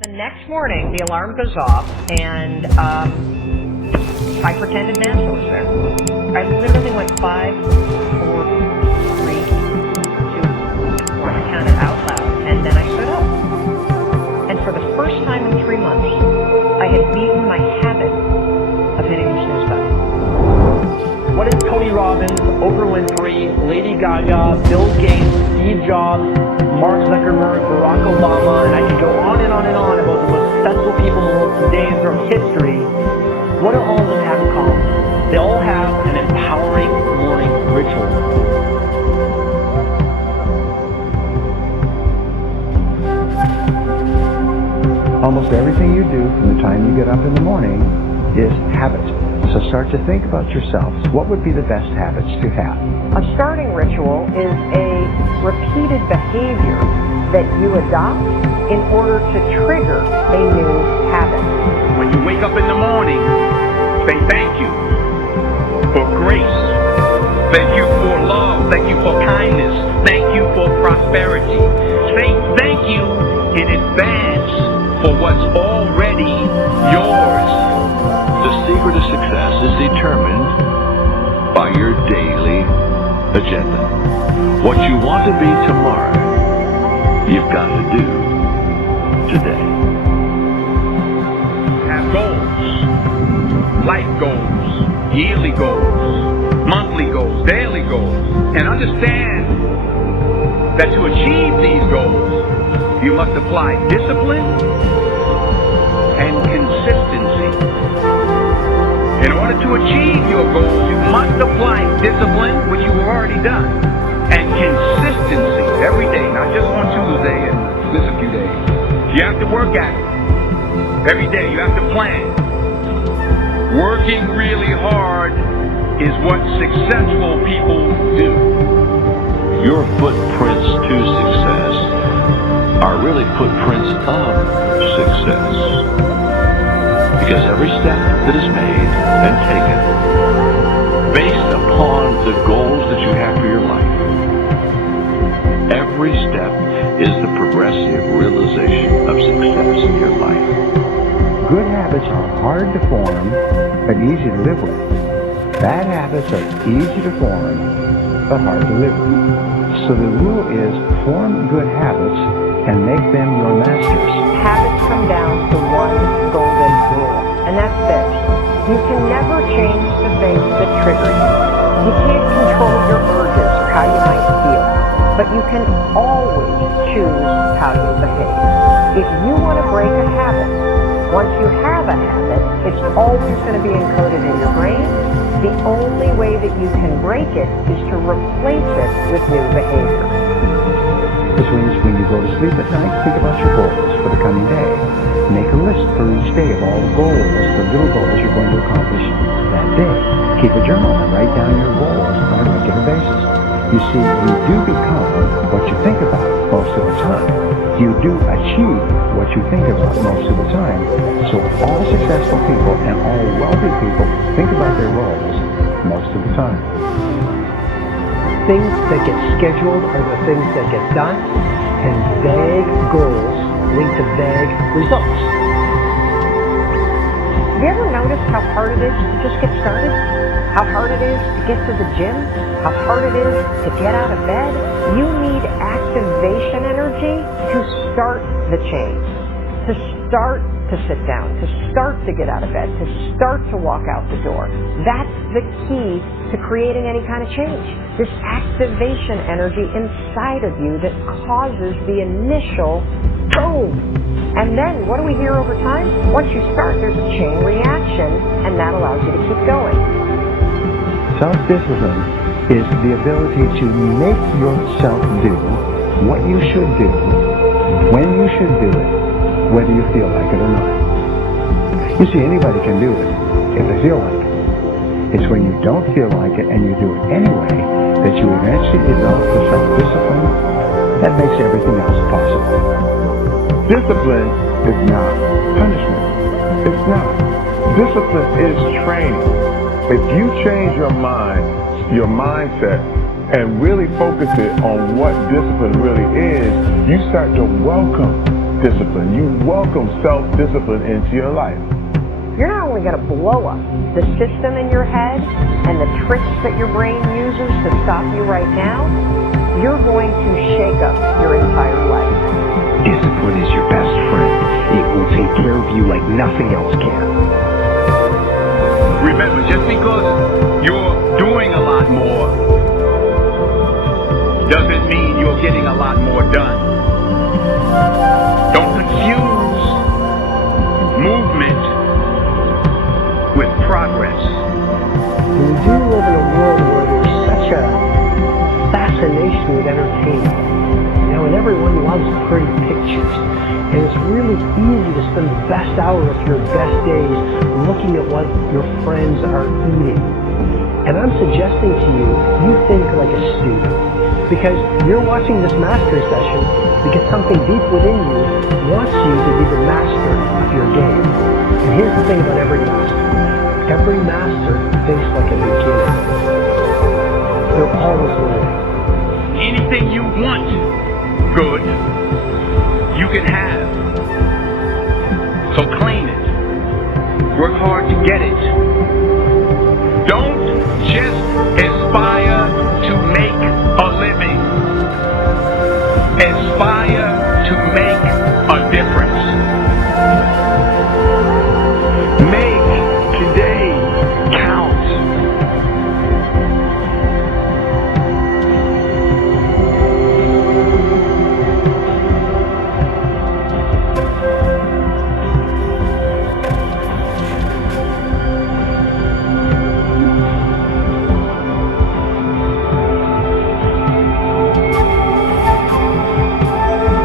The next morning, the alarm goes off, and I pretended NASA was there. I literally went 5, 4, 3, 2, 1. I counted out loud, and then I stood up. And for the first time in 3 months, I had beaten my habit of hitting the snooze button. What is Tony Robbins, Oprah Winfrey, Lady Gaga, Bill Gates, Steve Jobs, Mark Zuckerberg, Barack Obama, and I could go on and on and on about the most successful people in the world today and throughout history. What do all of them have in common? They all have an empowering morning ritual. Almost everything you do from the time you get up in the morning is habit. So start to think about yourselves. What would be the best habits to have? A starting ritual is a repeated behavior that you adopt in order to trigger a new habit. When you wake up in the morning, say thank you for grace. Thank you for love. Thank you for kindness. Thank you for prosperity. Say thank you in advance for what's already yours. The secret of success is determined by your daily agenda. What you want to be tomorrow, you've got to do today. Have goals, life goals, yearly goals, monthly goals, daily goals, and understand that to achieve these goals, you must apply discipline and consistency. In order to achieve your goals, you must apply discipline, which you've already done, and consistency every day, not just on Tuesday and miss a few days. You have to work at it every day. You have to plan. Working really hard is what successful people do. Your footprints to success are really footprints of success. Because every step that is made and taken based upon the goals that you have for your life, every step is the progressive realization of success in your life. Good habits are hard to form, but easy to live with. Bad habits are easy to form, but hard to live with. So the rule is form good habits and make them your masters. Habits come down to one golden rule, and that's this. You can never change the things that trigger you. You can't control your urges or how you might feel, but you can always choose how you behave. If you want to break a habit, once you have a habit, it's always going to be encoded in your brain. The only way that you can break it is to replace it with new behavior. This means when you go to sleep at night, think about your goals for the coming day. Make a list for each day of all the goals, the little goals you're going to accomplish that day. Keep a journal and write down your goals on a regular basis. You see, you do become what you think about most of the time. You do achieve what you think about most of the time. So all successful people and all wealthy people think about their goals most of the time. Things that get scheduled are the things that get done, and vague goals lead to vague results. Have you ever noticed how hard it is to just get started? How hard it is to get to the gym? How hard it is to get out of bed? You need activation energy to start the change, to start to sit down, to start to get out of bed, to start to walk out the door. That's the key to creating any kind of change. This activation energy inside of you that causes the initial boom. And then what do we hear over time? Once you start, there's a chain reaction, and that allows you to keep going. Self-discipline is the ability to make yourself do what you should do, when you should do it, whether you feel like it or not. You see, anybody can do it if they feel like it. It's when you don't feel like it and you do it anyway that you eventually develop the self-discipline that makes everything else possible. Discipline is not punishment. It's not. Discipline is training. If you change your mind, your mindset, and really focus it on what discipline really is, you start to welcome self-discipline. You welcome self-discipline into your life. You're not only going to blow up the system in your head and the tricks that your brain uses to stop you right now, you're going to shake up your entire life. Discipline is your best friend. It will take care of you like nothing else can. Remember, just because you're doing a lot more doesn't mean you're getting a lot more done. Don't confuse movement with progress. We do live in a world where there's such a fascination with entertainment. You know, and everyone loves pretty pictures. And it's really easy to spend the best hour of your best days looking at what your friends are eating. And I'm suggesting to you, you think like a student. Because you're watching this mastery session because something deep within you wants you to be the master of your game. And here's the thing about every master. Every master thinks like a beginner. They're always learning. Anything you want good, you can have. So claim it. Work hard to get it. Don't just aspire to make a living. Aspire to make a difference. Make today count.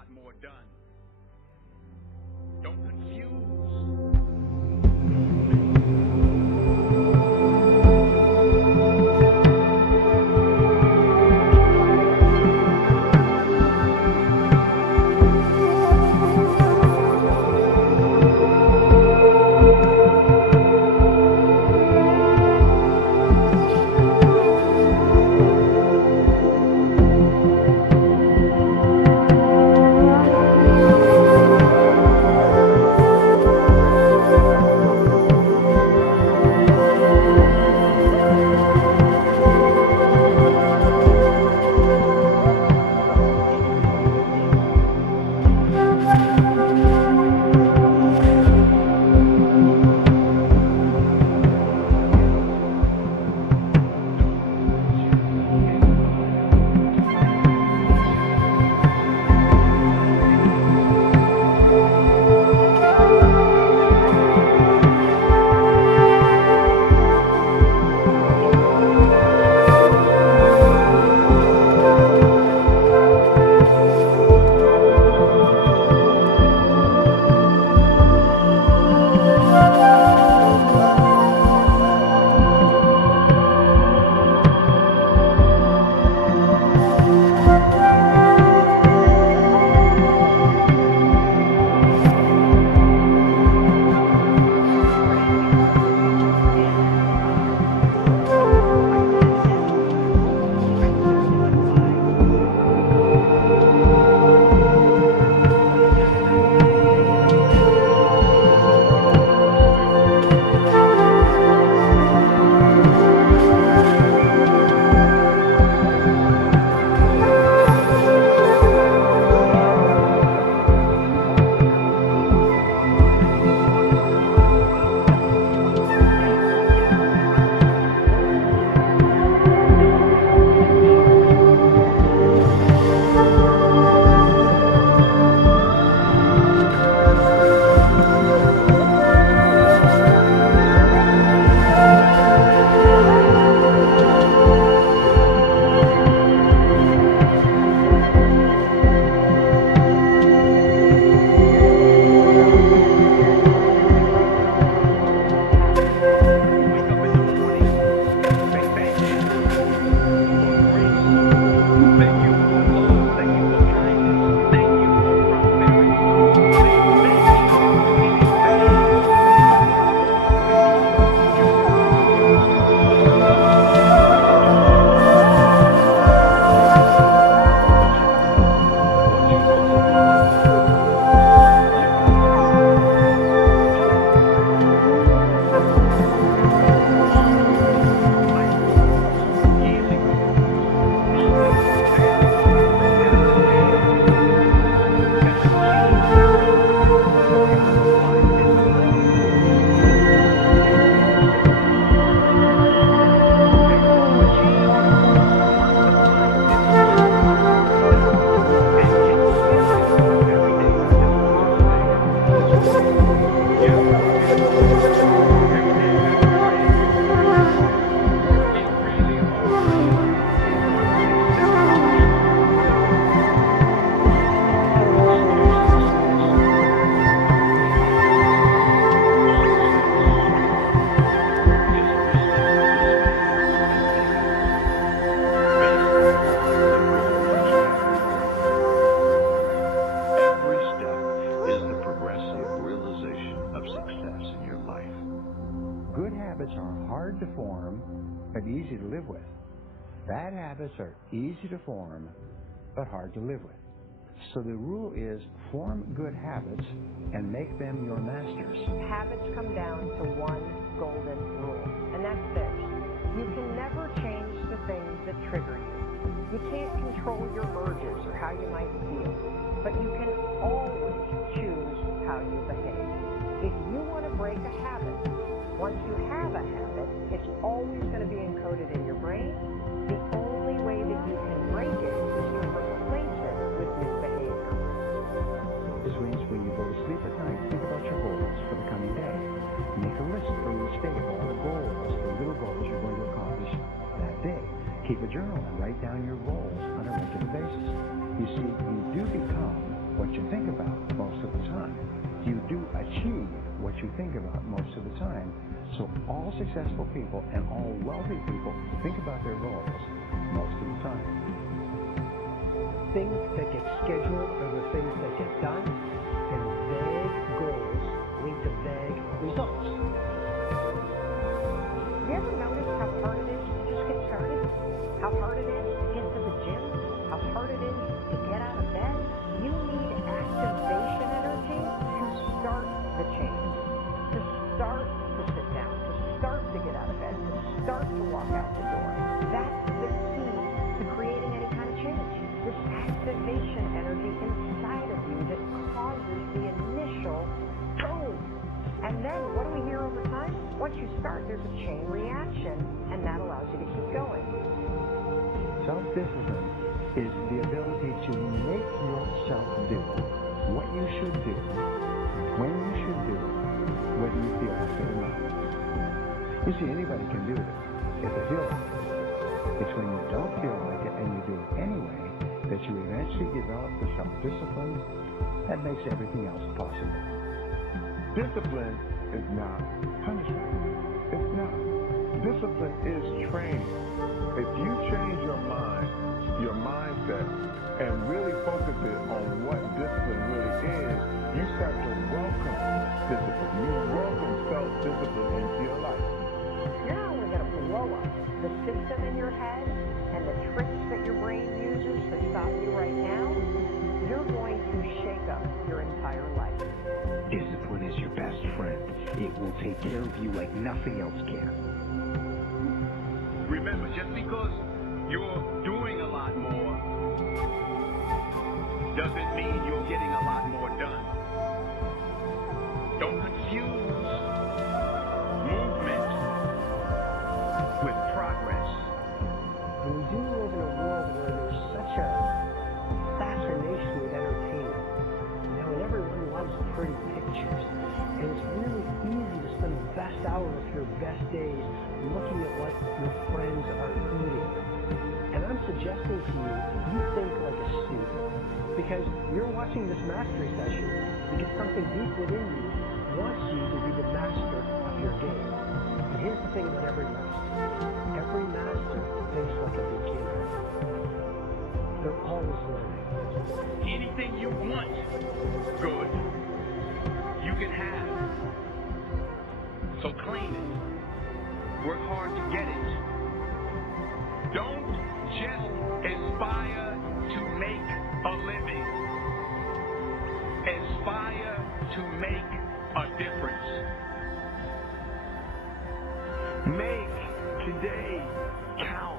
lot more done. Don't confuse. hard to form, but easy to live with. Bad habits are easy to form, but hard to live with. So the rule is form good habits and make them your masters. Habits come down to one golden rule, and that's this. You can never change the things that trigger you. You can't control your urges or how you might feel, but you can always choose how you behave. If you want to break a habit, once you have a habit, it's always going to be encoded in your brain. The only way that you can break it is to replace it with new behavior. This means when you go to sleep at night, think about your goals for the coming day. Make a list for each day of all the goals, the little goals you're going to accomplish that day. Keep a journal and write down your goals on a regular basis. You see, you do become what you think about most of the time. You do achieve what you think about most of the time. So all successful people and all wealthy people think about their goals most of the time. Things that get scheduled are the things that get done, and vague goals lead to vague results. You ever notice how hard it is to just get started? How hard it is to get to the gym? How hard it is to get out of bed? You need activation energy to start the change, to start to sit down, to start to get out of bed, to start to walk out the door. That's the key to creating any kind of change. This activation energy inside of you that causes the initial boom. And then what do we hear over time? Once you start, there's a chain reaction, and that allows you to keep going. Self-discipline is the ability to make yourself do what you should do, when you should do it, whether you feel like it or not. You see, anybody can do it if they feel like it. It's when you don't feel like it and you do it anyway that you eventually develop the self-discipline that makes everything else possible. Discipline is not punishment. It's not. Discipline is training. If you change your mindset, and really focus it on what discipline really is, you start to welcome discipline. You welcome self-discipline into your life. You're not only going to blow up the system in your head and the tricks that your brain uses to stop you right now, you're going to shake up your entire life. Discipline is your best friend. It will take care of you like nothing else can. Remember, just because you're doing a lot more doesn't mean you're getting a lot more done. Don't confuse movement with progress. We do live in a world where there's such a fascination with entertainment. And everyone loves pretty pictures. And it's really easy to spend the best hour of your best days looking at what your friends are eating. And I'm suggesting to you think like a student. Because you're watching this mastery session because something deep within you wants you to be the master of your game. And here's the thing about every master. Every master thinks like a beginner. They're always learning. Anything you want, good, you can have. So claim it. Work hard to get it. Don't just aspire to make a living. Aspire to make a difference. Make today count.